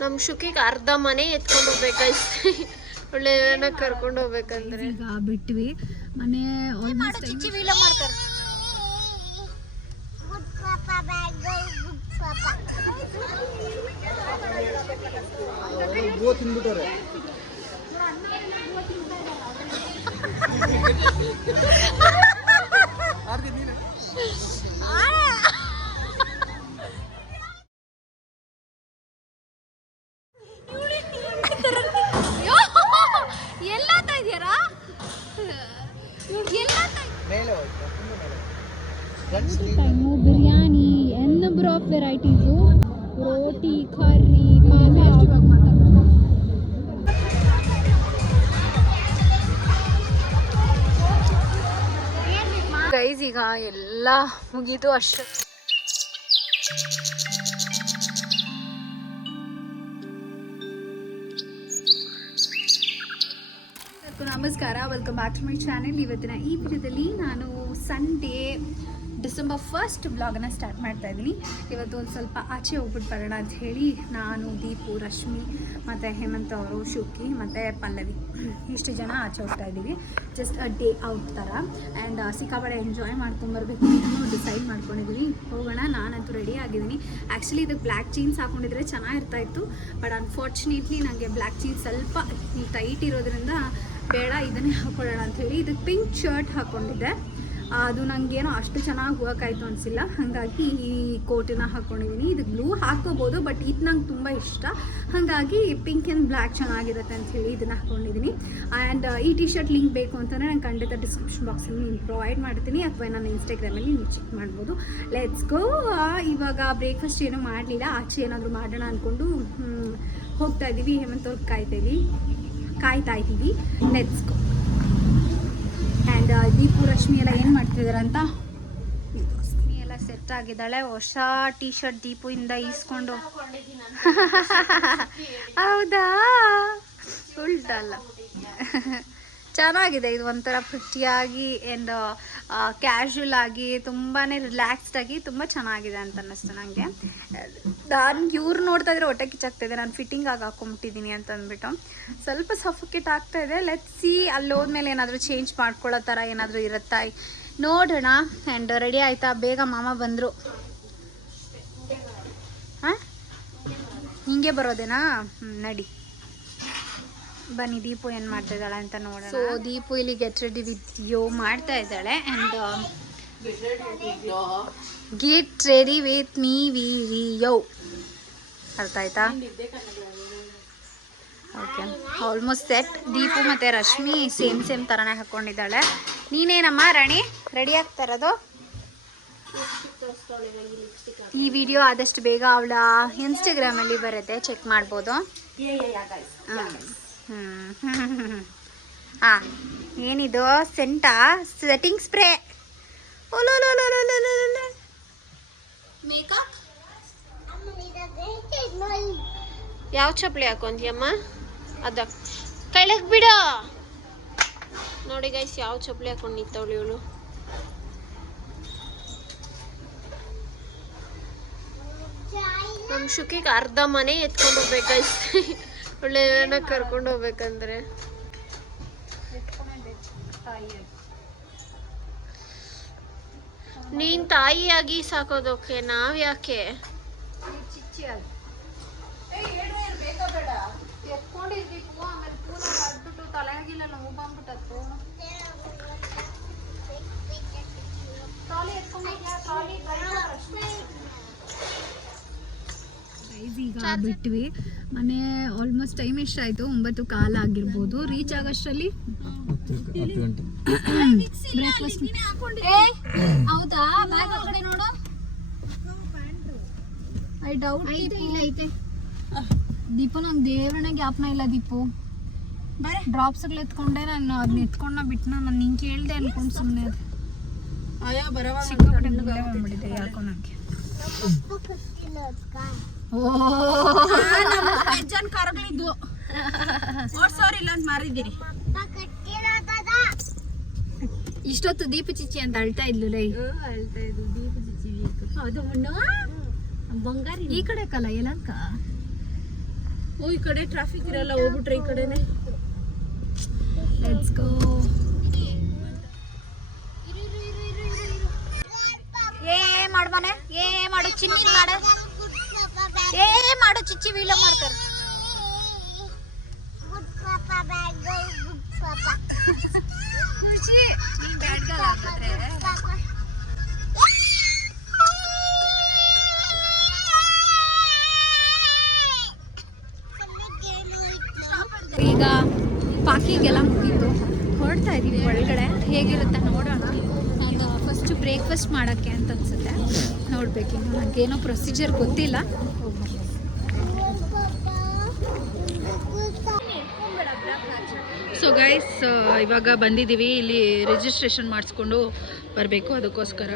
ನಮ್ಮ ಶುಕಿಗೆ ಅರ್ಧ ಮನೆ ಎತ್ಕೊಂಡು ಹೋಗ್ಬೇಕಾಯ್ತು. ಒಳ್ಳೆ ಕರ್ಕೊಂಡು ಹೋಗ್ಬೇಕಂದ್ರೆ ಈಗ ಬಿಟ್ವಿ ಮನೆ time biryani number of varieties roti curry guys ಈಗ ಎಲ್ಲ ಮುಗೀತು ಅಷ್ಟು. ನಮಸ್ಕಾರ, welcome back to my channel. ಇವತ್ತಿನ ಈ ವಿಡಿಯೋದಲ್ಲಿ ನಾನು ಸಂಡೇ ಡಿಸೆಂಬರ್ 1st ಬ್ಲಾಗನ್ನು ಸ್ಟಾರ್ಟ್ ಮಾಡ್ತಾ ಇದ್ದೀನಿ. ಇವತ್ತು ಒಂದು ಸ್ವಲ್ಪ ಆಚೆ ಹೋಗ್ಬಿಟ್ಟು ಬರೋಣ ಅಂತ ಹೇಳಿ ನಾನು, ದೀಪು, ರಶ್ಮಿ ಮತ್ತು ಹೇಮಂತ್ ಅವರು, ಶುಕಿ ಮತ್ತು ಪಲ್ಲವಿ ಇಷ್ಟು ಜನ ಆಚೆ ಹೋಗ್ತಾ ಇದ್ದೀವಿ. ಜಸ್ಟ್ ಅ ಡೇ ಔಟ್ ಥರ ಆ್ಯಂಡ್ ಸಿಕ್ಕಾಪಟ್ಟೆ ಎಂಜಾಯ್ ಮಾಡ್ಕೊಂಬರ್ಬೇಕು ಅಂತ ಡಿಸೈಡ್ ಮಾಡ್ಕೊಂಡಿದ್ದೀವಿ. ಹೋಗೋಣ. ನಾನಂತೂ ರೆಡಿ ಆಗಿದ್ದೀನಿ. ಆ್ಯಕ್ಚುಲಿ ಇದಕ್ಕೆ ಬ್ಲ್ಯಾಕ್ ಜೀನ್ಸ್ ಹಾಕ್ಕೊಂಡಿದ್ರೆ ಚೆನ್ನಾಗಿರ್ತಾಯಿತ್ತು, ಬಟ್ ಅನ್ಫಾರ್ಚುನೇಟ್ಲಿ ನನಗೆ ಬ್ಲ್ಯಾಕ್ ಜೀನ್ಸ್ ಸ್ವಲ್ಪ ಟೈಟ್ ಇರೋದ್ರಿಂದ ಬೇಡ, ಇದನ್ನೇ ಹಾಕ್ಕೊಳ್ಳೋಣ ಅಂಥೇಳಿ ಇದಕ್ಕೆ ಪಿಂಕ್ ಶರ್ಟ್ ಹಾಕ್ಕೊಂಡಿದ್ದೆ. ಅದು ನನಗೇನೋ ಅಷ್ಟು ಚೆನ್ನಾಗಿ ಹೋಗೋಕ್ಕಾಯ್ತು ಅನಿಸಿಲ್ಲ, ಹಾಗಾಗಿ ಈ ಕೋಟನ್ನ ಹಾಕ್ಕೊಂಡಿದ್ದೀನಿ. ಇದು ಬ್ಲೂ ಹಾಕ್ಕೋಬೋದು, ಬಟ್ ಇದು ನಂಗೆ ತುಂಬ ಇಷ್ಟ, ಹಾಗಾಗಿ ಪಿಂಕ್ ಆ್ಯಂಡ್ ಬ್ಲ್ಯಾಕ್ ಚೆನ್ನಾಗಿರುತ್ತೆ ಅಂಥೇಳಿ ಇದನ್ನು ಹಾಕ್ಕೊಂಡಿದ್ದೀನಿ. ಆ್ಯಂಡ್ ಈ ಟಿ ಶರ್ಟ್ ಲಿಂಕ್ ಬೇಕು ಅಂತಂದರೆ ನಾನು ಖಂಡಿತ ಡಿಸ್ಕ್ರಿಪ್ಷನ್ ಬಾಕ್ಸಲ್ಲಿ ನೀವು ಪ್ರೊವೈಡ್ ಮಾಡ್ತೀನಿ, ಅಥವಾ ನಾನು ಇನ್ಸ್ಟಾಗ್ರಾಮಲ್ಲಿ ನೀವು ಚೆಕ್ ಮಾಡ್ಬೋದು. Let's go. ಇವಾಗ ಬ್ರೇಕ್ಫಾಸ್ಟ್ ಏನೂ ಮಾಡಲಿಲ್ಲ, ಆಚೆ ಏನಾದರೂ ಮಾಡೋಣ ಅಂದ್ಕೊಂಡು ಹೋಗ್ತಾ ಇದ್ದೀವಿ. ಹೇಮಂತ್ ಅವ್ರಿಗೆ ಕಾಯ್ತಾ ಇದ್ದೀವಿ. Let's go. And Deepu, Rashmi ಎಲ್ಲ ಏನು ಮಾಡ್ತಿದ್ದಾರೆ ಅಂತ. ರಶ್ಮಿ ಎಲ್ಲ ಸೆಟ್ ಆಗಿದ್ದಾಳೆ. ಹೊಸ ಟಿ ಶರ್ಟ್ ದೀಪು ಇಂದ ಈಸ್ಕೊಂಡು. ಹೌದಾ? ಉಲ್ಟಲ್ಲ, ಚೆನ್ನಾಗಿದೆ ಇದು. ಒಂಥರ ಪ್ರಿಟಿಯಾಗಿ ಆ್ಯಂಡ್ ಕ್ಯಾಶುವಲ್ ಆಗಿ ತುಂಬಾ ರಿಲ್ಯಾಕ್ಸ್ಡ್ ಆಗಿ ತುಂಬ ಚೆನ್ನಾಗಿದೆ ಅಂತ ಅನ್ನಿಸ್ತು ನನಗೆ. ನಾನು ಇವ್ರು ನೋಡ್ತಾ ಇದ್ರೆ ಹೊಟ್ಟೆ ಕಿಚ್ಚಾಗ್ತಾಯಿದೆ, ನಾನು ಫಿಟ್ಟಿಂಗ್ ಆಗಿ ಹಾಕ್ಕೊಂಬಿಟ್ಟಿದ್ದೀನಿ ಅಂತ ಅಂದ್ಬಿಟ್ಟು ಸ್ವಲ್ಪ ಸಫೋಕೇಟ್ ಆಗ್ತಾಯಿದೆ. ಲೆಟ್ಸ್ ಸಿ ಅಲ್ಲಿ ಹೋದ್ಮೇಲೆ ಏನಾದರೂ ಚೇಂಜ್ ಮಾಡ್ಕೊಳ್ಳೋ ಥರ ಏನಾದರೂ ಇರುತ್ತಾ ನೋಡೋಣ. ಆ್ಯಂಡ್ ರೆಡಿ ಆಯಿತಾ? ಬೇಗ ಮಾಮ ಬಂದರು. ಹಾಂ, ಹಿಂಗೆ ಬರೋದೇನಾ? ನಡಿ ಬನ್ನಿ. ದೀಪು ಏನು ಮಾಡ್ತಾ ಇದ್ದಾಳೆ ಅಂತ ನೋಡೋಣ. ಸೊ ದೀಪು ಇಲ್ಲಿ ಗೆಟ್ ರೆಡಿ ವಿತ್ ಯೋ ಮಾಡ್ತಾ ಇದ್ದಾಳೆ. And get ready with me ಯೋ, ಅರ್ಥ ಆಯ್ತಾ? Okay, almost set. ದೀಪು ಮತ್ತು ರಶ್ಮಿ ಸೇಮ್ ಥರನೇ ಹಾಕ್ಕೊಂಡಿದ್ದಾಳೆ. ನೀನೇನಮ್ಮ ರಾಣಿ ರೆಡಿ ಆಗ್ತಾ ಇರೋದು? ಈ ವಿಡಿಯೋ ಆದಷ್ಟು ಬೇಗ ಅವಳ ಇನ್ಸ್ಟಾಗ್ರಾಮಲ್ಲಿ ಬರುತ್ತೆ, ಚೆಕ್ ಮಾಡ್ಬೋದು. ಹಾಂ, ಏನಿದು ಸೆಂಟಾ? Setting spray. ಮೇಕಪ್ ಯಾವ ಚಪ್ಪಲಿ ಹಾಕೊಂತೀಯಮ್ಮ? ಅದ ಕೈಲಕ್ ಬಿಡ. ನೋಡಿ ಗೈಸ್, ಯಾವ ಚಪ್ಪಲಿ ಹಾಕೊಂಡು ನಿಂತವಳು ಇವಳು. ನಮ್ಮ ಶುಕಿಗೆ ಅರ್ಧ ಮನೆ ಎತ್ಕೊಂಡು ಹೋಗ್ಬೇಕಾಯ್ತು. ಒಳ್ಳೆ ಕರ್ಕೊಂಡು ಹೋಗ್ಬೇಕಂದ್ರೆ ನೀನ್ ತಾಯಿಯಾಗಿ ಸಾಕೋದಕ್ಕೆ ನಾವ್ ಯಾಕೆ? ಈಗ ಬಿಟ್ವಿ ಮನೆ. ಆಲ್ಮೋಸ್ಟ್ ಟೈಮ್ ಎಷ್ಟಾಯಿತು? 9 ಕಾಲ ಆಗಿರ್ಬೋದು. ರೀಚ್ ಆಗೋಷ್ಟರಲ್ಲಿ ಬ್ರೇಕ್ಫಾಸ್ಟ್. ಹೌದಾ? ಬ್ಯಾಗ್ ಒಳಗಡೆ ನೋಡು. ಐ ಡೌಟ್ ಐತೆ. ದೀಪು, ನಂಗೆ ದೇವರನ್ನ ಜ್ಞಾಪನ ಇಲ್ಲ. ದೀಪು ಡ್ರಾಪ್ಸ್ಗಳು ಎತ್ಕೊಂಡೆ, ನಾನು ಅದನ್ನ ಎತ್ಕೊಂಡ ಬಿಟ್ಟನ. ನಾನು ನಿಂಗೆ ಕೇಳಿದೆ ಅನ್ಕೊಂಡು ಸುಮ್ಮನೆ ಅದು ಸಿಕ್ಕಾಪಟ್ಟೆ ಗುಳ್ಳೆ ಮಾಡ್ಬಿಟ್ಟಿದೆ ಯಾಕೋ ನನಗೆ. ಕಾರಗಳಿದ್ದು ಓಡ್ಸೋರಿಲ್ಲ ಅಂತ ಮಾರಿದ್ದೀರಿ. ಇಷ್ಟೊತ್ತು ದೀಪ ಚಿಚ್ಚಿ ಅಂತ ಅಳ್ತಾ ಇದ್ಲು. ಅಳ್ತಾ ಇದ್ಲು ದೀಪ ಚಿಚ್ಚಿ. ಹೌದು, ಬಂಗಾರಿ ಈ ಕಡೆ ಕಲ ಎಲ್ಲಕ್ಕ ಓ ಈ ಕಡೆ ಟ್ರಾಫಿಕ್ ಇರಲ್ಲ, ಹೋಗ್ಬಿಟ್ರೆ ಈ ಕಡೆನೆ. Let's go. ಮಾಡು ಮನೆ, ಮಾಡು ಚಿನ್ನಿ ಮಾಡು, ಮಾಡು ಚಿಚ್ಚಿ ವೀಡಿಯೋ ಮಾಡ್ತಾರೆ. ಈಗ ಪಾಕಿಂಗ್ ಎಲ್ಲ ಮುಗೀತು, ಹೊರಡ್ತಾ ಇದೀವಿ ಒಳಗಡೆ. ಹೇಗಿರುತ್ತೆ ನೋಡೋಣ. ಈಗ ಫಸ್ಟ್ ಬ್ರೇಕ್ಫಾಸ್ಟ್ ಮಾಡೋಕ್ಕೆ ಅಂತ ಅನ್ಸುತ್ತೆ, ನೋಡ್ಬೇಕು. ಇನ್ನು ನನಗೇನೋ ಪ್ರೊಸೀಜರ್ ಗೊತ್ತಿಲ್ಲ. ಸೊ ಗೈಸ್, ಇವಾಗ ಬಂದಿದ್ದೀವಿ. ಇಲ್ಲಿ ರಿಜಿಸ್ಟ್ರೇಷನ್ ಮಾಡಿಸ್ಕೊಂಡು ಬರಬೇಕು, ಅದಕ್ಕೋಸ್ಕರ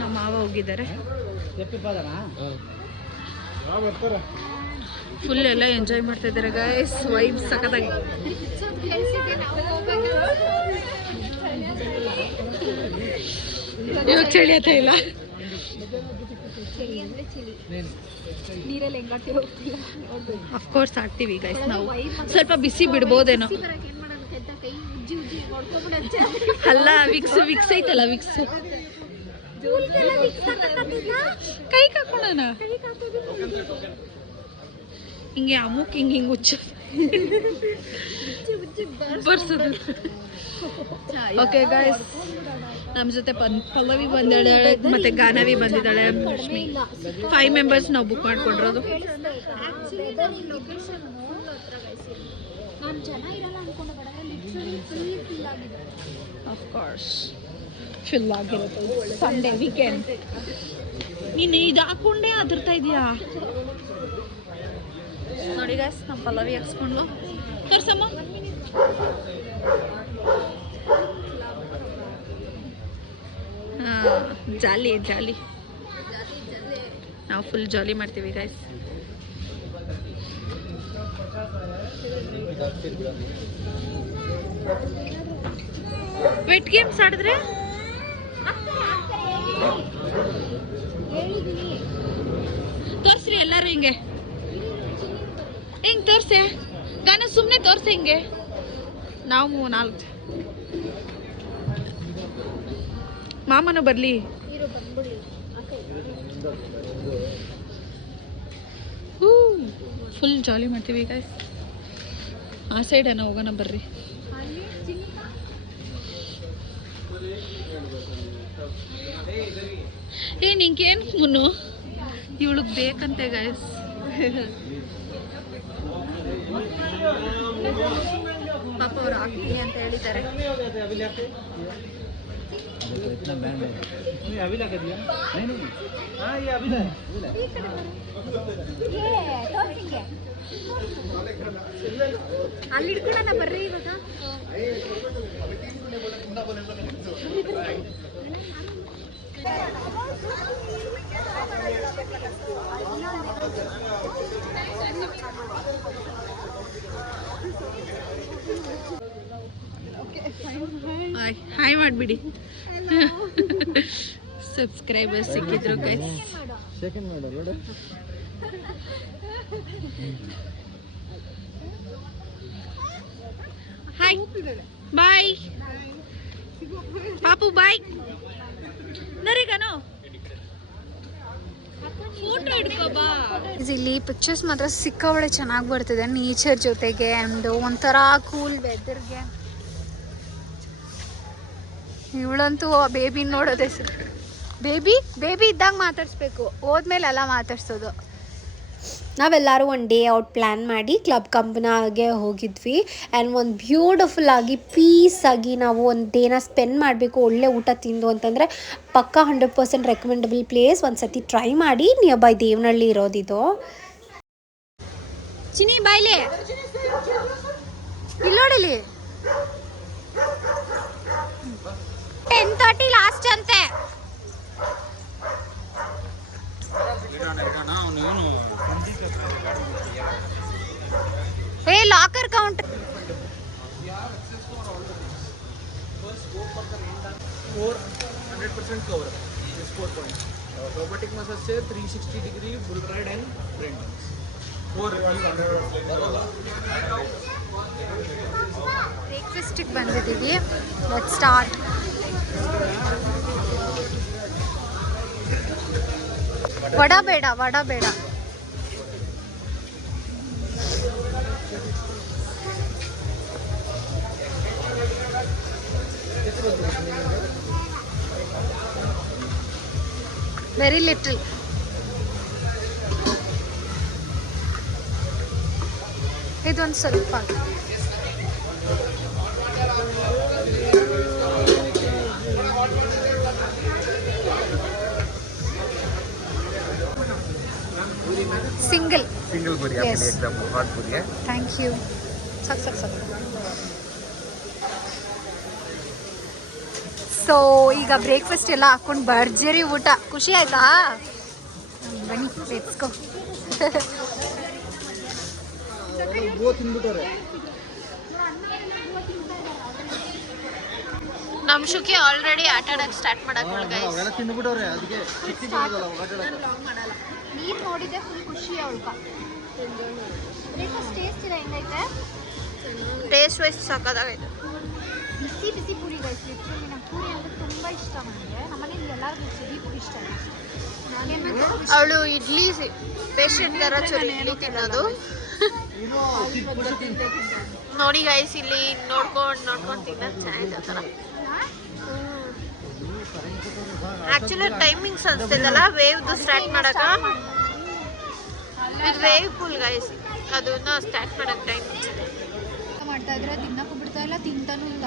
ನಮ್ಮ ಮಾವ ಹೋಗಿದ್ದಾರೆ. ಫುಲ್ ಎಲ್ಲ ಎಂಜಾಯ್ ಮಾಡ್ತಾ ಇದ್ದಾರೆ ಗೈಸ್, ವೈಬ್ ಸಖತ್ತಾಗಿ. ಇವಾಗ ಚಳಿ ಆಯ್ತಾ ಇಲ್ಲ, ಅಫ್ಕೋರ್ಸ್ ಆಗ್ತೀವಿ ಗೈಸ್. ನಾವು ಸ್ವಲ್ಪ ಬಿಸಿ ಬಿಡ್ಬೋದೇನೋ. ಅಲ್ಲ, ವಿಕ್ಸ್ ಐತಲ್ಲ, ವಿಕ್ಸ್ ಕೈ ಹಾಕೋಣ. ಹಿಂಗೆ ಅಮುಕ್ ಹಿಂಗೆ ಹುಚ್ಚ ಬರ್ಸೋದು. ಓಕೆ ಗೈಸ್, ನಮ್ಮ ಜೊತೆ ಪಲ್ಲವಿ ಬಂದಿದ್ದಾಳೆ, ಮತ್ತೆ ಗಾನವಿ ಬಂದಿದ್ದಾಳೆ. 5 ಮೆಂಬರ್ಸ್ ನಾವು ಬುಕ್ ಮಾಡ್ಕೊಂಡಿರೋದು. ಅಫ್ಕೋರ್ಸ್ ಫಿಲ್ ಆಗಿರುತ್ತೆ, ಸಂಡೇ ವೀಕೆಂಡ್. ನೀನು ಇದು ಹಾಕೊಂಡೇ ಅದರ್ತಾ ಇದೆಯಾ ನೋಡಿ ಗೈಸ್. ನಮ್ಮ ಪಲ್ಲವಿ ಹಾಕ್ಸ್ಕೊಂಡು ತೋರ್ಸಮ್ಮ. ಜಾಲಿ ಜಾಲಿ, ನಾವು ಫುಲ್ ಜಾಲಿ ಮಾಡ್ತೀವಿ ಗೈಸ್. ವೆಟ್ ಗೇಮ್ಸ್ ಆಡಿದ್ರೆ ತೋರ್ಸ್ರಿ ಎಲ್ಲರೂ. ಹಿಂಗೆ ಹಿಂಗೆ ತೋರ್ಸೆ ಗಾನ, ಸುಮ್ಮನೆ ತೋರ್ಸೆ ಹಿಂಗೆ. ನಾವು 4 ಮಾಮನು ಬರಲಿ. ಫುಲ್ ಜಾಲಿ ಮಾಡ್ತೀವಿ ಗೈಸ್. ಆ ಸೈಡನ್ನ ಹೋಗೋಣ ಬರ್ರಿ. ನಿಂಗೇನು ಮುನ್ನು, ಇವಳಿಗೆ ಬೇಕಂತೆ ಗೈಸ್. ಪಾಪ ಅವ್ರು ಹಾಕ್ತೀನಿ ಅಂತ ಹೇಳಿದ್ದಾರೆ. ಅಲ್ಲಿ ಹಿಡ್ಕೊಳ್ಳೋಣ ಬರ್ರಿ ಇವಾಗ. ಹಾಯ್ ಮಾಡಿಬಿಡಿ. ಸಬ್ಸ್ಕ್ರೈಬರ್ಸ್ ಸಿಕ್ಕಿದ್ರು ಗೈಸ್. ಹಾಯ್ ಬಾಯ್ ಪಾಪು, ಬಾಯ್. ನರಿಗಾನೋ ಫೋಟೋ ಹಿಡ್ಕೋ ಬಾ. ಇಲ್ಲಿ ಪಿಕ್ಚರ್ಸ್ ಮಾತ್ರ ಸಿಕ್ಕಾಬಳೆ ಚೆನ್ನಾಗಿ ಬರ್ತಿದೆ, ನೇಚರ್ ಜೊತೆಗೆ. ಆ್ಯಂಡ್ ಒಂಥರ ಕೂಲ್ ವೆದರ್ಗೆ. ಇವಳಂತೂ ಬೇಬಿ ನೋಡೋದೇ ಸರ್. ಬೇಬಿ ಇದ್ದಾಗ ಮಾತಾಡಿಸ್ಬೇಕು, ಹೋದ್ಮೇಲೆ ಎಲ್ಲ ಮಾತಾಡ್ಸೋದು. ನಾವೆಲ್ಲರೂ ಒಂದು ಡೇ ಔಟ್ ಪ್ಲ್ಯಾನ್ ಮಾಡಿ ಕ್ಲಬ್ ಕಂಪ್ನಾಗೆ ಹೋಗಿದ್ವಿ. ಆ್ಯಂಡ್ ಒಂದು ಬ್ಯೂಟಿಫುಲ್ ಆಗಿ ಪೀಸಾಗಿ ನಾವು ಒಂದು ಡೇನ ಸ್ಪೆಂಡ್ ಮಾಡಬೇಕು, ಒಳ್ಳೆ ಊಟ ತಿಂದು ಅಂತಂದರೆ ಪಕ್ಕಾ 100% ರೆಕಮೆಂಡಬಲ್ ಪ್ಲೇಸ್. ಒಂದು ಸತಿ ಟ್ರೈ ಮಾಡಿ. ನಿಯರ್ ಬೈ ದೇವನಹಳ್ಳಿ ಇರೋದಿದು. ಚಿನಿ ಬಾಯ್ಲೆ ಇಲ್ಲೋಡಿಲಿ. 10:30 ಲಾಸ್ಟ್ ಅಂತೆ. ಏ locker count 400% cover. This 4 points. Robotic massage से 360 degree bull ride and brain dance. ಬ್ರೇಕ್ಫಾಸ್ಟಿಗೆ ಬಂದಿದ್ದೀವಿ. Let's start. ವಡ ಬೇಡ. Very little. ಇದೊಂದು ಸ್ವಲ್ಪ. सिंगल पूरी आपके लिए एकदम हॉट पूरी है. Thank you. सक ಸೊ ಈಗ ಬ್ರೇಕ್ಫಾಸ್ಟ್ ಎಲ್ಲ ಹಾಕೊಂಡು ಭರ್ಜರಿ ಊಟ. ಖುಷಿ ಆಯ್ತಾ? ಬನ್ನಿ ಲೆಟ್ಸ್ ಗೋ. ನಮ್ಮ ಶುಕಿ ಆಲ್ರೆಡಿ ಆಟ ಆಡಕ್ಕೆ ಸ್ಟಾರ್ಟ್ ಮಾಡಕ್ಕೆ ನೀರು ನೋಡಿದೆ ಫುಲ್ ಖುಷಿ ಅವಳ್ಕ. ಬ್ರೇಕ್ಫಾಸ್ಟ್ ಟೇಸ್ಟ್ ಇಲ್ಲ ಹೆಂಗೈತೆ? ಟೇಸ್ಟ್ ವೈಸ್ ಸಾಕಾಗೈತೆ. ಬಿಸಿ ಬಿಸಿ ಪೂರಿ ಗೈಸ್. ಲಿಟ್ರಲಿ ನಂಗೆ ಪೂರಿ ಅಂದರೆ ತುಂಬ ಇಷ್ಟ. ನನಗೆ ನಮ್ಮನೇಲಿ ಎಲ್ಲರಿಗೂ ಸಿಹಿ ಪೂರಿ ಇಷ್ಟ. ಅವಳು ಇಡ್ಲಿ ಪೇಷಂಟ್ ಥರ ಚೂರು ಇಡ್ಲಿ ತಿನ್ನೋದು ನೋಡಿ ಗೈಸ್. ಇಲ್ಲಿ ನೋಡ್ಕೊಂಡು ತಿನ್ನೋದು ಚೆನ್ನಾಗಿದೆ ಥರ. ಆ್ಯಕ್ಚುಲಿ ಟೈಮಿಂಗ್ಸ್ ಅನ್ಸ್ತಿದ್ದಲ್ಲ ವೇವ್ದು ಸ್ಟಾರ್ಟ್ ಮಾಡಕ. ಇದು ವೇವ್ ಪೂಲ್ ಗೈಸ್. ಅದನ್ನ ಸ್ಟಾರ್ಟ್ ಮಾಡಕ್ಕೆ ಟೈಮ್ ಮಾಡ್ತಾ ಇದ್ರೆ ತಿನ್ನಕ್ಕೂ ಬಿಡ್ತಾ ಇಲ್ಲ, ತಿಂತಾನೂ ಇಲ್ಲ.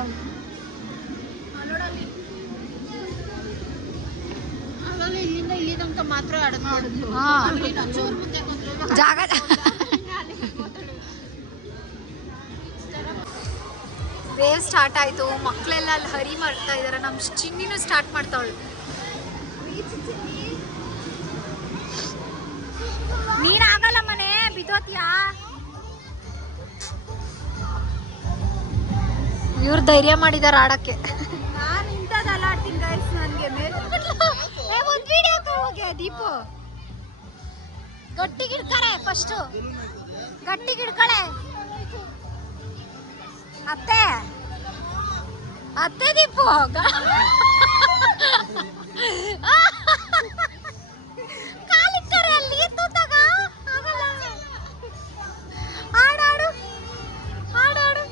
ಇಲ್ಲಿಂದ ಇಲ್ಲಿ ತನಕ ಮಾತ್ರ ಆಡೋದು. ಜಾಗ ವೇವ್ ಸ್ಟಾರ್ಟ್ ಆಯ್ತು. ಮಕ್ಕಳೆಲ್ಲ ಅಲ್ಲಿ ಹರಿ ಮಾಡ್ತಾ ಇದಾರೆ. ನಮ್ಮ ಚಿನ್ನಿನೂ ಸ್ಟಾರ್ಟ್ ಮಾಡ್ತಾವಳು. ನೀನ್ ಆಗಲ್ಲ ಮನೆ ಬಿದ್ದೋತಿಯಾ? ಇವ್ರು ಧೈರ್ಯ ಮಾಡಿದಾರ ಆಡಕ್ಕೆ. ನಾನು ಇಂಥದ್ದೆಲ್ಲ ಆಡ್ತೀನಿ ಗೈಸ್. ನನಗೆ ಒಂದು ವಿಡಿಯೋ ಹೋಗಿ ದೀಪು ಗಟ್ಟಿಗಿಡ್ಕಳೆ. ಫಸ್ಟು ಗಟ್ಟಿಗಿಡ್ಕಳೆ. ಅತ್ತೆ ದೀಪು ಕಾಲಿಕ್ಕರೆ ಅಲ್ಲಿ ಎತ್ತೋದಾಗ ಆಗಲ್ಲ. ಆಡಾಡು ಆಡಾಡು.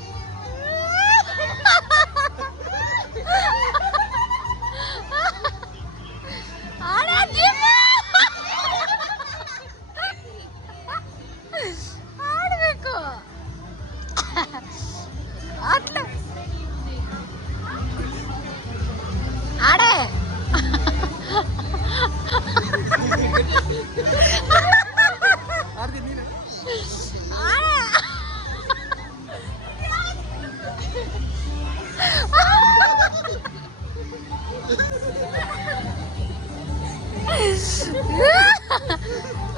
ಆಡ್ಬೇಕು. ಆಡೆ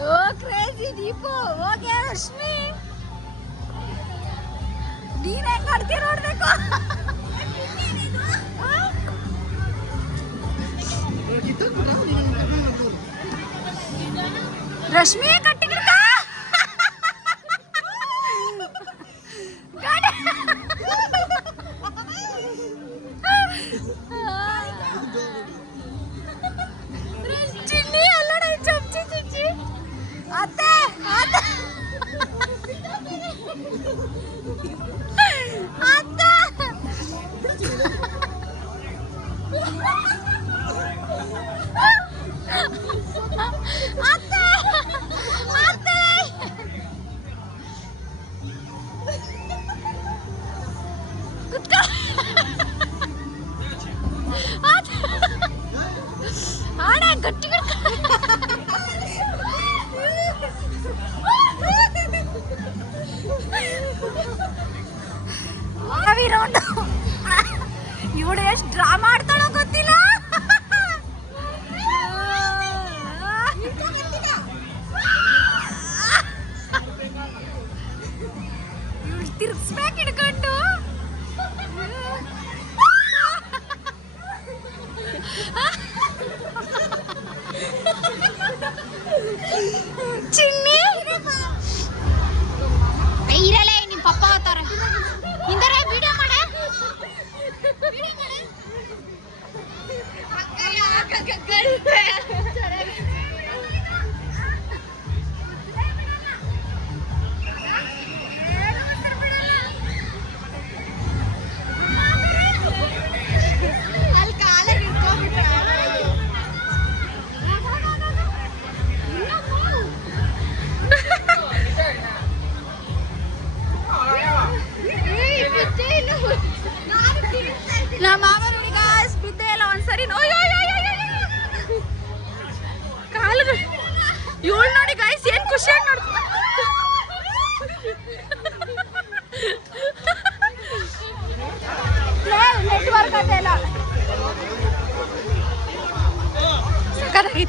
ಓ ಕ್ರೇಜಿ ದೀಪು. ಹೋಗ್ಯಾ ರಶ್ಮಿ? ನೀನ್ ಹೆಂಗ್ ಆಡ್ತೀಯ ನೋಡ್ಬೇಕು. ರಶ್ಮಿ ಕಟ್ಟಿಗಿಡ್ಕ. ಚಿನ್ನಿ ಅಲ್ಲೋಡ ಚಮಚಿ ಚುಚ್ಚಿ. ಅತ್ತೆ ಅತ್ತೆ ಆಡ ಗಟ್ಟಿ ಇವಳು ಎಷ್ಟು ಡ್ರಾಮಾ ಆಡ್ತಾಳೋ ಗೊತ್ತಿಲ್ಲ. ಇವಳು ತಿರ್ಗಿಸ್ಬೇಕು ಹಿಡ್ಕೊಂಡು. ಚಿನ್ನಿ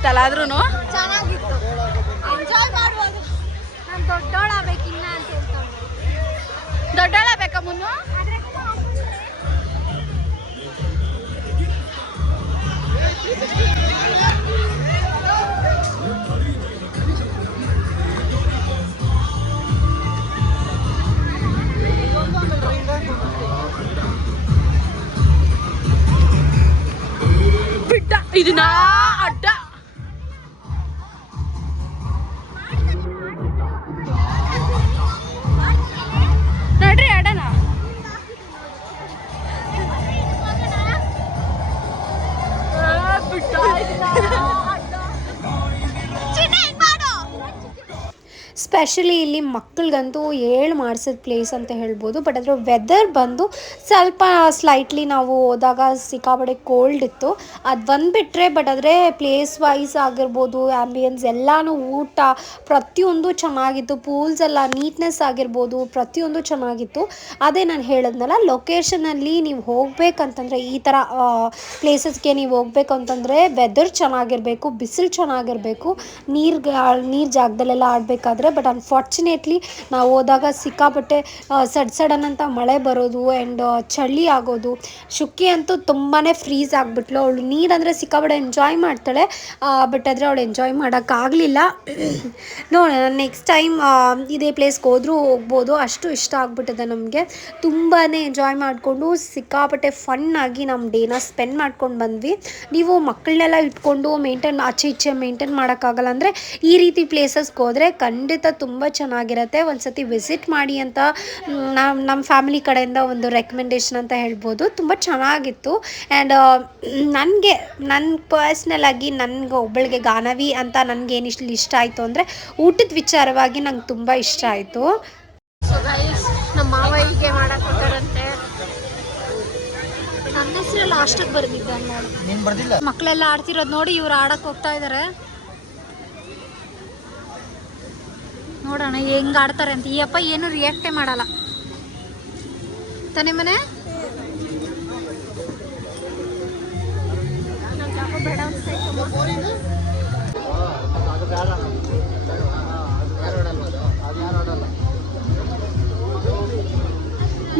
ಚೆನ್ನಾಗಿತ್ತಲ್ಲ ಆದ್ರೂ ಚೆನ್ನಾಗಿತ್ತು, ಎಂಜಾಯ್ ಮಾಡ್ಬೋದು. ನಾನು ದೊಡ್ಡೋಳಾಗಬೇಕಿನ್ನ ಅಂತ ಹೇಳ್ಕೊಂಡು. ದೊಡ್ಡಳ ಬೇಕಾ ಮುನ್ನು? ಬಿಟ್ಟ ಇದನ್ನ ಅಡ್ಡ ನಡ್ರಿ ಅಡನ. ಸ್ಪೆಷಲಿ ಇಲ್ಲಿ ಮಕ್ಕಳಿಗಂತೂ ಏಳು ಮಾಡಿಸಿದ ಪ್ಲೇಸ್ ಅಂತ ಹೇಳ್ಬೋದು. ಬಟ್ ಅದರ ವೆದರ್ ಬಂದು ಸ್ವಲ್ಪ ಸ್ಲೈಟ್ಲಿ ನಾವು ಹೋದಾಗ ಸಿಕ್ಕಾಪಟ್ಟೆ ಕೋಲ್ಡ್ ಇತ್ತು, ಅದು ಬಂದುಬಿಟ್ರೆ. ಬಟ್ ಆದರೆ ಪ್ಲೇಸ್ ವೈಸ್ ಆಗಿರ್ಬೋದು, ಆ್ಯಂಬಿಯನ್ಸ್ ಎಲ್ಲನೂ, ಊಟ ಪ್ರತಿಯೊಂದು ಚೆನ್ನಾಗಿತ್ತು. ಪೂಲ್ಸ್ ಎಲ್ಲ ನೀಟ್ನೆಸ್ ಆಗಿರ್ಬೋದು, ಪ್ರತಿಯೊಂದು ಚೆನ್ನಾಗಿತ್ತು. ಅದೇ ನಾನು ಹೇಳಿದ್ನಲ್ಲ, ಲೊಕೇಶನಲ್ಲಿ ನೀವು ಹೋಗ್ಬೇಕಂತಂದರೆ, ಈ ಥರ ಪ್ಲೇಸಸ್ಗೆ ನೀವು ಹೋಗ್ಬೇಕು ಅಂತಂದರೆ ವೆದರ್ ಚೆನ್ನಾಗಿರಬೇಕು, ಬಿಸಿಲು ಚೆನ್ನಾಗಿರಬೇಕು, ನೀರು ಜಾಗದಲ್ಲೆಲ್ಲ ಆಡಬೇಕಾದ್ರೆ. ಬಟ್ ಅನ್ಫಾರ್ಚುನೇಟ್ಲಿ ನಾವು ಹೋದಾಗ ಸಿಕ್ಕಾಪಟ್ಟೆ ಸಡನ್ ಅಂತ ಮಳೆ ಬರೋದು ಆ್ಯಂಡ್ ಚಳಿ ಆಗೋದು. ಶುಕ್ಕಿ ಅಂತೂ ತುಂಬಾ ಫ್ರೀಸ್ ಆಗಿಬಿಟ್ಲು. ಅವಳು ನೀರಂದರೆ ಸಿಕ್ಕಾಪಟ್ಟೆ ಎಂಜಾಯ್ ಮಾಡ್ತಾಳೆ, ಬಟ್ ಆದರೆ ಅವಳು ಎಂಜಾಯ್ ಮಾಡೋಕ್ಕಾಗಲಿಲ್ಲ. ನೋಡಿ, ನೆಕ್ಸ್ಟ್ ಟೈಮ್ ಇದೇ ಪ್ಲೇಸ್ಗೆ ಹೋದರೂ ಹೋಗ್ಬೋದು, ಅಷ್ಟು ಇಷ್ಟ ಆಗಿಬಿಟ್ಟಿದೆ ನಮಗೆ. ತುಂಬಾ ಎಂಜಾಯ್ ಮಾಡಿಕೊಂಡು ಸಿಕ್ಕಾಪಟ್ಟೆ ಫನ್ನಾಗಿ ನಮ್ಮ ಡೇನ ಸ್ಪೆಂಡ್ ಮಾಡ್ಕೊಂಡು ಬಂದ್ವಿ. ನೀವು ಮಕ್ಕಳನ್ನೆಲ್ಲ ಇಟ್ಕೊಂಡು ಆಚೆ ಈಚೆ ಮೇಂಟೈನ್ ಮಾಡೋಕ್ಕಾಗಲ್ಲ ಅಂದರೆ ಈ ರೀತಿ ಪ್ಲೇಸಸ್ಗೆ ಹೋದರೆ ಖಂಡಿತ ತುಂಬ ಚೆನ್ನಾಗಿರುತ್ತೆ. ಒಂದ್ಸತಿ ವಿಸಿಟ್ ಮಾಡಿ ಅಂತ ನಮ್ಮ ಫ್ಯಾಮಿಲಿ ಕಡೆಯಿಂದ ಒಂದು ರೆಕಮೆಂಡೇಶನ್ ಅಂತ ಹೇಳ್ಬೋದು. ತುಂಬ ಚೆನ್ನಾಗಿತ್ತು. ಆ್ಯಂಡ್ ನನ್ನ ಪರ್ಸ್ನಲ್ ಆಗಿ ನನಗೆ ಒಬ್ಬಳಿಗೆ ಗಾನವಿ ಅಂತ ನನಗೇನು ಇಷ್ಟ ಆಯಿತು ಅಂದರೆ ಊಟದ ವಿಚಾರವಾಗಿ ನಂಗೆ ತುಂಬ ಇಷ್ಟ ಆಯಿತು. ಸೊ ಗೈಸ್, ನಮ್ಮ ಮಾವ ಹೀಗೆ ಮಾಡಕ್ಕೆ ಕೊಟ್ಟಾರಂತೆ. ನನ್ನ ಹೆಸರು ಲಾಸ್ಟಿಗೆ ಬರ್ದಿದ್ದೆ ನೋಡಿ. ಮಕ್ಕಳೆಲ್ಲ ಆಡ್ತಿರೋದು ನೋಡಿ, ಇವ್ರು ಆಡಕ್ಕೆ ಹೋಗ್ತಾ ಇದ್ದಾರೆ. ನೋಡೋಣ ಹೆಂಗೆ ಆಡ್ತಾರೆ ಅಂತ. ಈ ಅಪ್ಪ ಏನು ರಿಯಾಕ್ಟೇ ಮಾಡಲ್ಲ ತಾನೇ ಮನೆ. ಬೇಡ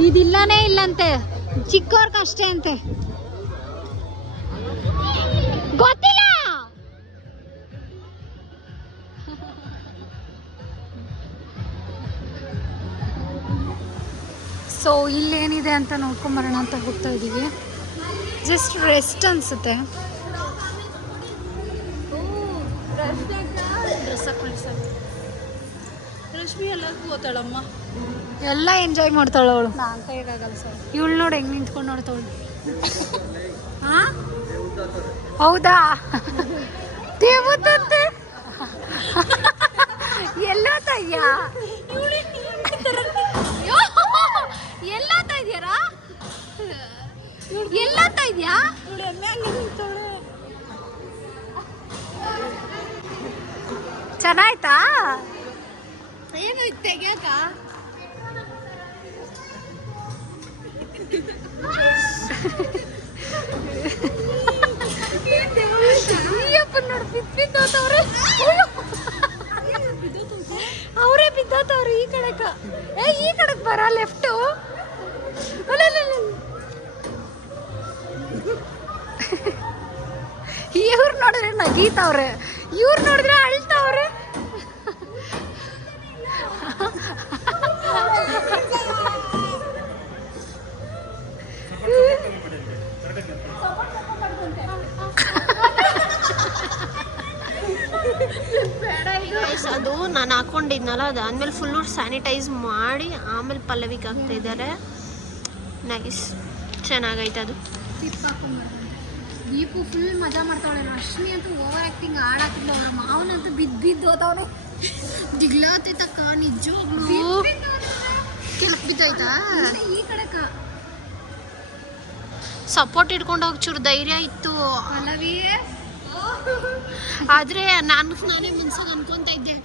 ಇದಿಲ್ಲನೇ ಇಲ್ಲಂತೆ, ಚಿಕ್ಕವ್ರಿಗಷ್ಟೇ ಅಂತೆ. ಗೊತ್ತಿಲ್ಲ. ಸೊ ಇಲ್ಲೇನಿದೆ ಅಂತ ನೋಡ್ಕೊಂಬರೋಣ ಅಂತ ಹೋಗ್ತಾ ಇದ್ದೀವಿ. ಜಸ್ಟ್ ರೆಸ್ಟ್ ಅನಿಸುತ್ತೆ. ರಶ್ಮಿ ಎಲ್ಲ ಕೂತಾಳಮ್ಮ, ಎಲ್ಲ ಎಂಜಾಯ್ ಮಾಡ್ತಾಳೆ ಅವಳು. ಅಂತ ಹೇಗಾಗಲ್ಲ ಸರ್. ಇವಳು ನೋಡಿ ಹೆಂಗೆ ನಿಂತ್ಕೊಂಡು ನೋಡ್ತಾವಳು. ಹಾಂ ಹೌದಾ? ದೇವದಂತೆ ಎಲ್ಲ ತಯ್ಯ ಎಲ್ಲ ಇದ್ಯಾರಾ? ಎಲ್ಲ ಇದ್ಯಾ? ಚೆನ್ನಾಯ್ತಾ? ಏನು ತೆಗಿಯಕ? ಅವರೇ ಬಿದ್ದವ್ರೆ ಈ ಕಡೆಕ. ಈ ಕಡೆಕ್ ಬರ ಲೆಫ್ಟು. ಇವ್ರು ನೋಡಿದ್ರೆ ನಗೀತಾವ್ರೆ, ಇವ್ರು ನೋಡಿದ್ರೆ ಅಳ್ತಾವ್ರೆ. ಅದು ನಾನು ಹಾಕೊಂಡಿದ್ನಲ್ಲ, ಅದಾದ್ಮೇಲೆ ಫುಲ್ಲು ಸ್ಯಾನಿಟೈಸ್ ಮಾಡಿ ಆಮೇಲೆ ಪಲ್ಲವಿಗೆ ಹಾಕ್ತಾ ಇದ್ದಾರೆ. ನೈಸ್, ಚೆನ್ನಾಗೈತೆ ಅದು. ದೀಪು ಫುಲ್ ಮಜಾ ಮಾಡ್ತಾವಳೆ. ರಶ್ಮಿ ಅಂತೂ ಓವರ್ ಆ್ಯಕ್ಟಿಂಗ್ ಆಡಾಕಿಲ್ಲ. ಅವಳ ಮಾವನಂತೂ ಬಿದ್ದು ಹೋದವನೆ. ದಿಗ್ಲಾತೈತಕ್ಕ ನಿಜವಾಗ್ಲೂ. ಕೆಳಕ್ ಬಿದ್ದಾಯ್ತಾ? ಈ ಕಡೆಕ ಸಪೋರ್ಟ್ ಇಟ್ಕೊಂಡು ಹೋಗಿ ಚೂರು ಧೈರ್ಯ ಇತ್ತು. ಪಲ್ಲವಿ ಆದ್ರೆ ನಾನೇ ಮನ್ಸಾಗ ಅನ್ಕೊಂತ ಇದ್ದೆ,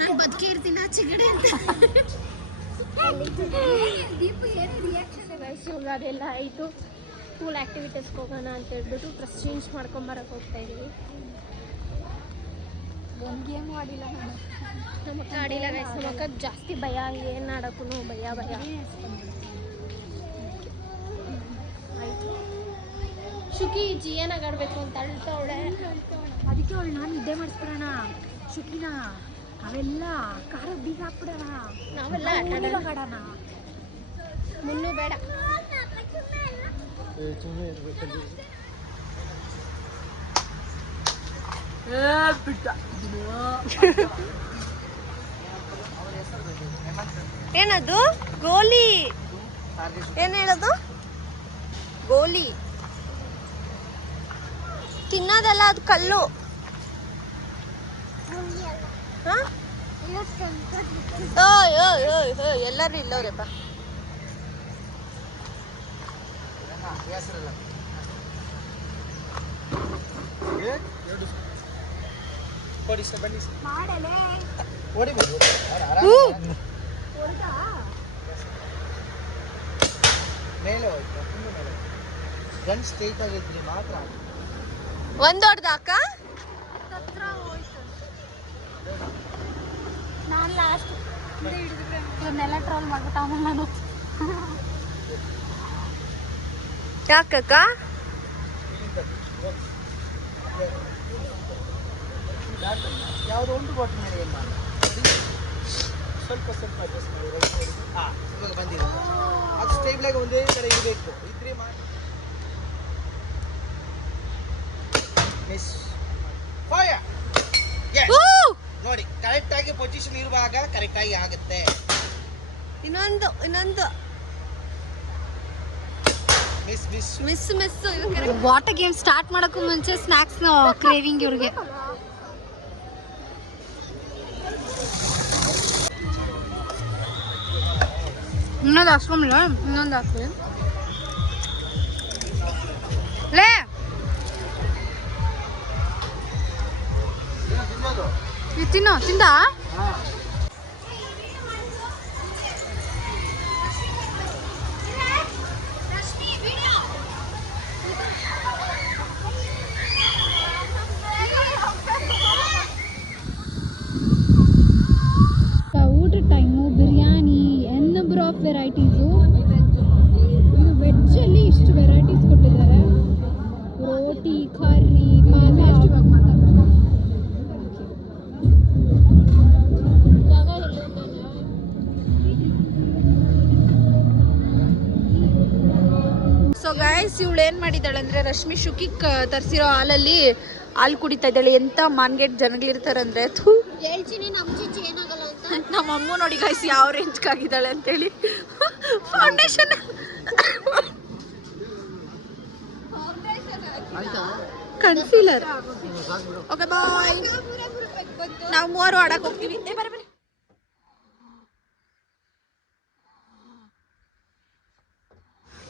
ನಾನು ಬದುಕೇ ಇರ್ತೀನಿ ಆಚೆಗಡೆ ಅಂತ. ದೀಪು ಏನು ರಿಯಾಕ್ಷನ್? ಅದೆಲ್ಲ ಆಯಿತು. ಸ್ಕೂಲ್ ಆ್ಯಕ್ಟಿವಿಟೀಸ್ಗೆ ಹೋಗೋಣ ಅಂತ ಹೇಳ್ಬಿಟ್ಟು ಡ್ರೆಸ್ ಚೇಂಜ್ ಮಾಡ್ಕೊಂಬರಕ್ಕೆ ಹೋಗ್ತಾ ಇದ್ದೀವಿ. ಒಂದು ಗೇಮ್ ಆಡಿಲ್ಲ ನಾನು. ನಮ್ಮ ಅಕ್ಕ ಆಡಿಲ್ಲ ಗೈಸ್. ನಮ್ಮ ಅಕ್ಕಗೆ ಜಾಸ್ತಿ ಭಯ, ಏನು ಆಡೋಕ್ಕೂ ಭಯ. ಆಯ್ತು. ಶುಕಿ ಏನಾಗ ಆಡಬೇಕು ಅಂತ ಅಳ್ತಾವಳೆ. ಅದಕ್ಕೆ ಅವಳು ನಾನು ನಿದ್ದೆ ಮಾಡಿಸ್ಬಿಡೋಣ ಶುಕಿನ, ಅವೆಲ್ಲ ಖಾರ ಬೀಗ ಹಾಕ್ಬಿಡೋಣ, ನಾವೆಲ್ಲ ಆಡೋಣ. ಮುನ್ನು ಬೇಡ. ಏನದು ಗೋಲಿ? ಏನ್ ಹೇಳೋದು? ಗೋಲಿ ತಿನ್ನೋದಲ್ಲ, ಅದು ಕಲ್ಲು. ಎಲ್ಲರೂ ಇಲ್ಲವ್ರಪ್ಪ. ಮೇಲೆ ಗನ್ ಸ್ಟ್ರೈಟ್ ಆಗಿದ್ರಿ ಮಾತ್ರ. ಒಂದ್ ಹೊಡ್ದಾಕ ನಾನು ಲಾಸ್ಟ್ ಹಿಡಿದ್ರೆ ಇವನ್ನೆಲ್ಲ ಟ್ರೋಲ್ ಮಾಡ್ಬಿಟ್ಟು ಆಮೇಲೆ ನಾನು ಯಾಕಕ್ಕ? ಯಾವುದೋ ಒಂದು ಬಾಟಲ್ ಮೇಲೆ ಏನು ಮಾಡಿ ಸ್ವಲ್ಪ ಅಡ್ಜಸ್ಟ್ ಮಾಡಿ. ಇವಾಗ ಬಂದಿದೆ. ಅದು ಸ್ಟೇಬಲ್ ಆಗಿ ಒಂದೇ ಕಡೆ ಇರಬೇಕು. ಇದ್ರೆ ಮಾಡಿ. Miss fire. ನೋಡಿ, ಕರೆಕ್ಟ್ ಆಗಿ ಪೊಸಿಷನ್ ಇರುವಾಗ ಕರೆಕ್ಟ್ ಆಗಿ ಆಗುತ್ತೆ. ಇನ್ನೊಂದು ಮಿಸ್ ವಾಟರ್ ಗೇಮ್ ಸ್ಟಾರ್ಟ್ ಮಾಡೋಕ್ಕೂ ಮುಂಚೆ ಸ್ನ್ಯಾಕ್ಸ್ ಕ್ರೇವಿಂಗ್ ಇವ್ರಿಗೆ. ಇನ್ನೊಂದು ಹಾಕ್ಸ್ಕೊಂಬಿಲ್ಲ, ಇನ್ನೊಂದು ಹಾಕ್ರಿ ಲೇ. ತಿನ್ನೋ ತಿಂದ. ಊಟದ time biryani, number of varieties. ಇದು ವೆಜ್ಜಲ್ಲಿ ಇಷ್ಟು ವೆರೈಟೀಸ್ ಕೊಟ್ಟಿದ್ದಾರೆ. ರೋಟಿ, ಕರ್ರಿ, ಸೊ ಗೈಸ್, ಇವಳು ಏನು ಮಾಡಿದ್ದಾಳೆ ಅಂದರೆ ರಶ್ಮಿ ಶುಕಿಕ್ ತರಿಸಿರೋ ಹಾಲಲ್ಲಿ ಹಾಲು ಕುಡಿತಾ ಇದ್ದಾಳೆ. ಎಂಥ ಮಾನ್ಗೆಟ್ ಜನಗಳಿರ್ತಾರಂದ್ರೆ ಹೇಳ್ತೀನಿ ನಮ್ಮ ಚಿಚ್ಚಿ ಏನಾಗಲ್ಲ ಅಂತ. ನಮ್ಮ ಅಮ್ಮ ನೋಡಿ ಗೈಸ್ ಯಾವ ರೇಂಜ್ಗಾಗಿದ್ದಾಳೆ ಅಂತೇಳಿ. Foundation concealer. ಓಕೆ ಬಾಯ್, ನಾವು ಮೂವರು ಆಡಕ್ಕೆ ಹೋಗ್ತೀವಿ. ಬರೀ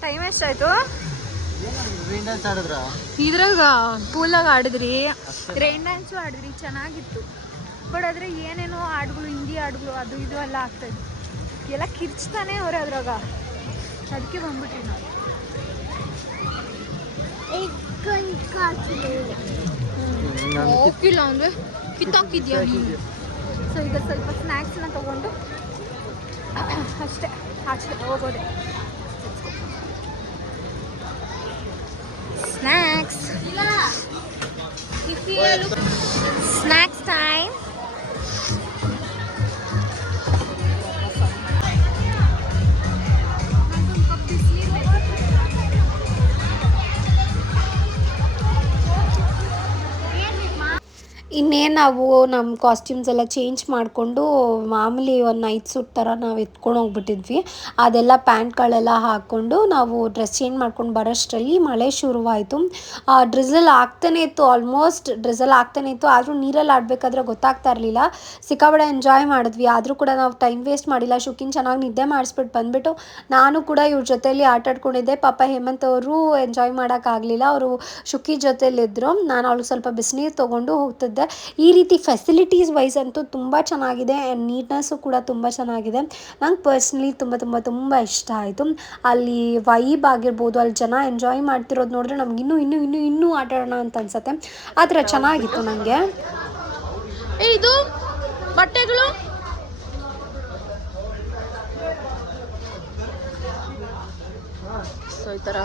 ಟೈಮ್ ಎಷ್ಟಾಯ್ತು? ಇದ್ರಾಗ ಪೂಲಾಗ ಆಡಿದ್ರಿ, ರೈನ್ ಡ್ಯಾನ್ಸು ಆಡಿದ್ರಿ, ಚೆನ್ನಾಗಿತ್ತು. ಬಟ್ ಆದರೆ ಏನೇನೋ ಹಾಡುಗಳು, ಹಿಂದಿ ಹಾಡುಗಳು ಅದು ಇದು ಎಲ್ಲ ಆಗ್ತಾಯಿತ್ತು. ಎಲ್ಲ ಕಿರ್ಚ್ತಾನೆ ಅವ್ರೆ ಅದ್ರಾಗ. ಅದಕ್ಕೆ ಬಂದ್ಬಿಟ್ರಿ ನಾವು. ಹೋಗಿಲ್ಲ ಅಂದರೆ ಕಿತ್ತಾಕಿದ್ಯಾ ನೀನು. ಸೊ ಈಗ ಸ್ವಲ್ಪ ಸ್ನ್ಯಾಕ್ಸ್ನ ತೊಗೊಂಡು ಅಷ್ಟೇ ಆಚೆ ಹೋಗೋದೆ. Snacks snacks time. ಇನ್ನೇನು ನಾವು ನಮ್ಮ ಕಾಸ್ಟ್ಯೂಮ್ಸ್ ಎಲ್ಲ ಚೇಂಜ್ ಮಾಡಿಕೊಂಡು ಮಾಮೂಲಿ ಒಂದು ನೈಟ್ ಸೂಟ್ ಥರ ನಾವು ಎತ್ಕೊಂಡು ಹೋಗ್ಬಿಟ್ಟಿದ್ವಿ. ಅದೆಲ್ಲ ಪ್ಯಾಂಟ್ಗಳೆಲ್ಲ ಹಾಕ್ಕೊಂಡು ನಾವು ಡ್ರೆಸ್ ಚೇಂಜ್ ಮಾಡ್ಕೊಂಡು ಬರೋಷ್ಟರಲ್ಲಿ ಮಳೆ ಶುರುವಾಯಿತು. ಡ್ರಿಸಲ್ ಆಗ್ತಾನೆ ಇತ್ತು, ಆಲ್ಮೋಸ್ಟ್ ಡ್ರಿಸಲ್ ಆಗ್ತಾನೆ ಇತ್ತು. ಆದರೂ ನೀರಲ್ಲಿ ಆಡಬೇಕಾದ್ರೆ ಗೊತ್ತಾಗ್ತಾ ಇರಲಿಲ್ಲ. ಸಿಕ್ಕಾಬಡೆ ಎಂಜಾಯ್ ಮಾಡಿದ್ವಿ. ಆದರೂ ಕೂಡ ನಾವು ಟೈಮ್ ವೇಸ್ಟ್ ಮಾಡಿಲ್ಲ. ಶುಕಿನ್ ಚೆನ್ನಾಗಿ ನಿದ್ದೆ ಮಾಡಿಸ್ಬಿಟ್ಟು ಬಂದುಬಿಟ್ಟು ನಾನು ಕೂಡ ಇವ್ರ ಜೊತೆಯಲ್ಲಿ ಆಟಾಡ್ಕೊಂಡಿದ್ದೆ. ಪಾಪ ಹೇಮಂತ್ ಅವರು ಎಂಜಾಯ್ ಮಾಡೋಕ್ಕಾಗಲಿಲ್ಲ, ಅವರು ಶುಕಿ ಜೊತೆಯಲ್ಲಿದ್ದರು. ನಾನು ಅವ್ಳಿಗೆ ಸ್ವಲ್ಪ ಬಿಸಿನೀರು ತೊಗೊಂಡು ಹೋಗ್ತಿದ್ದೆ. ಈ ರೀತಿ ಫೆಸಿಲಿಟೀಸ್ ವೈಸ್ ಅಂತೂ ತುಂಬ ಚೆನ್ನಾಗಿದೆ ಆ್ಯಂಡ್ ನೀಟ್ನೆಸ್ಸು ಕೂಡ ತುಂಬ ಚೆನ್ನಾಗಿದೆ. ನಂಗೆ ಪರ್ಸ್ನಲಿ ತುಂಬ ಇಷ್ಟ ಆಯಿತು. ಅಲ್ಲಿ ವೈಬ್ ಆಗಿರ್ಬೋದು, ಅಲ್ಲಿ ಜನ ಎಂಜಾಯ್ ಮಾಡ್ತಿರೋದು ನೋಡಿದ್ರೆ ನಮ್ಗೆ ಇನ್ನೂ ಆಟಾಡೋಣ ಅಂತ ಅನ್ಸುತ್ತೆ. ಆ ಥರ ಚೆನ್ನಾಗಿತ್ತು ನನಗೆ. ಇದು ಬಟ್ಟೆಗಳು ಸೊ ಈ ಥರ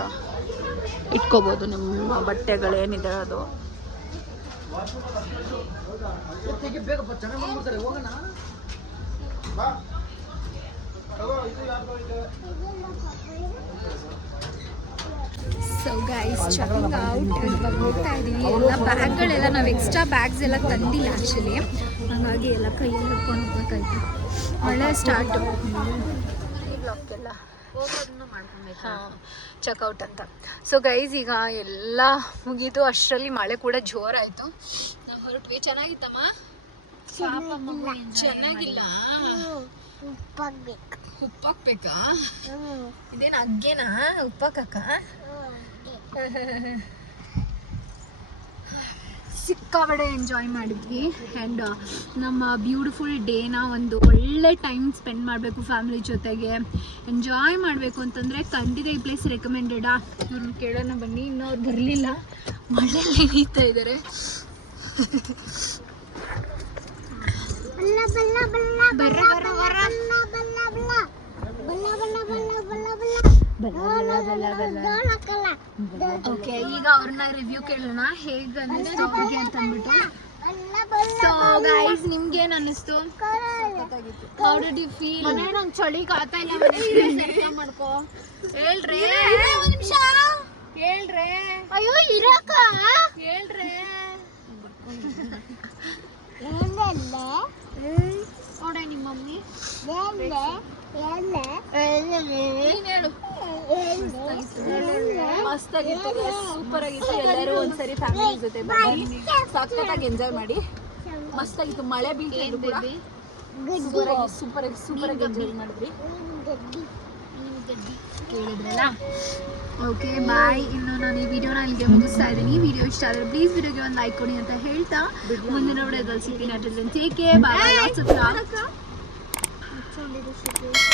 ಇಟ್ಕೋಬೋದು ನಿಮ್ಮ ಬಟ್ಟೆಗಳೇನಿದೆ ಅದು. ಬೇಕಪ್ಪ ಚೆನ್ನಾಗಿ ಬಂದ್ಬಿಡ್ತಾರೆ ಹೋಗೋಣ. ಸೊ ಗೈಸ್ ಚೆಕಿಂಗ್ ಔಟ್ ಇವಾಗ ಹೋಗ್ತಾ ಇದ್ದೀವಿ. ಎಲ್ಲ ಬ್ಯಾಗ್ಗಳೆಲ್ಲ ನಾವು ಎಕ್ಸ್ಟ್ರಾ ಬ್ಯಾಗ್ಸ್ ಎಲ್ಲ ತಂದಿಲ್ಲ ಆ್ಯಕ್ಚುಲಿ, ಹಾಗಾಗಿ ಎಲ್ಲ ಕೈಯಲ್ಲಿ ಹಿಡ್ಕೊಂಡು ಹೋಗ್ಬೇಕಾಯ್ತು. ಮಳೆ ಸ್ಟಾರ್ಟು ಬ್ಲಾಕ್ಗೆಲ್ಲ ಚೆಕ್ಔಟ್ ಅಂತ. ಸೊ ಗೈಸ್ ಈಗ ಎಲ್ಲ ಮುಗೀತು, ಅಷ್ಟರಲ್ಲಿ ಮಳೆ ಕೂಡ ಜೋರಾಯಿತು. ನಾವು ಹೊರಟ್ವಿ. ಚೆನ್ನಾಗಿತ್ತಮ್ಮ? ಚೆನ್ನಾಗಿಲ್ಲ, ಉಪ್ಪಾಕ್ಬೇಕಾ? ಇದೇನು ಅಗ್ಗೆನಾ ಉಪ್ಪಾಕಕ್ಕ? ಸಿಕ್ಕಾಬಡೆ ಎಂಜಾಯ್ ಮಾಡಿದ್ವಿ. ಆ್ಯಂಡ್ ನಮ್ಮ ಬ್ಯೂಟಿಫುಲ್ ಡೇನ ಒಂದು ಒಳ್ಳೆ ಟೈಮ್ ಸ್ಪೆಂಡ್ ಮಾಡಬೇಕು ಫ್ಯಾಮಿಲಿ ಜೊತೆಗೆ, ಎಂಜಾಯ್ ಮಾಡಬೇಕು ಅಂತಂದರೆ ಖಂಡಿತ ಈ ಪ್ಲೇಸ್ ರೆಕಮೆಂಡೆಡಾ? ಇವ್ರನ್ನ ಕೇಳೋಣ ಬನ್ನಿ. ಇನ್ನೂ ಅವ್ರು ಬರಲಿಲ್ಲ, ಮಳೆಯಲ್ಲಿ ನೀಡ್ತಾ ಇದ್ದಾರೆ. ಓಕೆ, ಈಗ ಅವ್ರನ್ನ ರಿವ್ಯೂ ಕೇಳೋಣ ಹೇಗೆ ಅನ್ನಿಸ್ತು ಅವ್ರಿಗೆ ಅಂತ ಅಂದ್ಬಿಟ್ಟು. ಸೊ ಗೈಸ್, ನಿಮ್ಗೆ ಏನು ಅನ್ನಿಸ್ತು? How did you feel? ಮನೆ ನಂಗೆ ಚಳಿ ಕಾತಾ ಇಲ್ಲ, ಮಾಡ್ಕೋ ಹೇಳ್ರಿ. ಒಂದು ನಿಮಿಷ ಹೇಳ್ರಿ. ಅಯ್ಯೋ ಇರಕ ಹೇಳ್ರಿ. ನೋಡ ನಿಮ್ಮ ಮಮ್ಮಿ ಹೇಳು. ಮಸ್ತಾಗಿತ್ತು, ಸೂಪರ್ ಆಗಿತ್ತು. ಎಲ್ಲರೂ ಒಂದ್ಸರಿ ಫ್ಯಾಮಿಲಿ ಜೊತೆ ಬನ್ನಿ, ಸಖತ್ತಾಗಿ ಎಂಜಾಯ್ ಮಾಡಿ. ಮಸ್ತಾಗಿತ್ತು, ಮಳೆ ಬೀಳ್ತಿದ್ರು ಕೂಡ ಸೂಪರ್ ಆಗಿ ಎಂಜಾಯ್ ಮಾಡಿದ್ವಿ. ಕೇಳಿದ್ರಲ್ಲ? Okay bye. ಇನ್ನು ನಾನು ಈ ವಿಡಿಯೋನ ಇಲ್ಲಿಗೆ ಮುಗಿಸ್ತಾ ಇದ್ದೀನಿ. ವಿಡಿಯೋ ಇಷ್ಟ ಆದರೆ ಪ್ಲೀಸ್ ವಿಡಿಯೋಗೆ ಒಂದು ಲೈಕ್ ಕೊಡಿ ಅಂತ ಹೇಳ್ತಾ ಮುಂದಿನ ವಿಡಿಯೋದಲ್ಲಿ ಸಿಗ್ತೀನಿ. ಟೇಕ್ ಕೇರ್, ಬಾಯ್.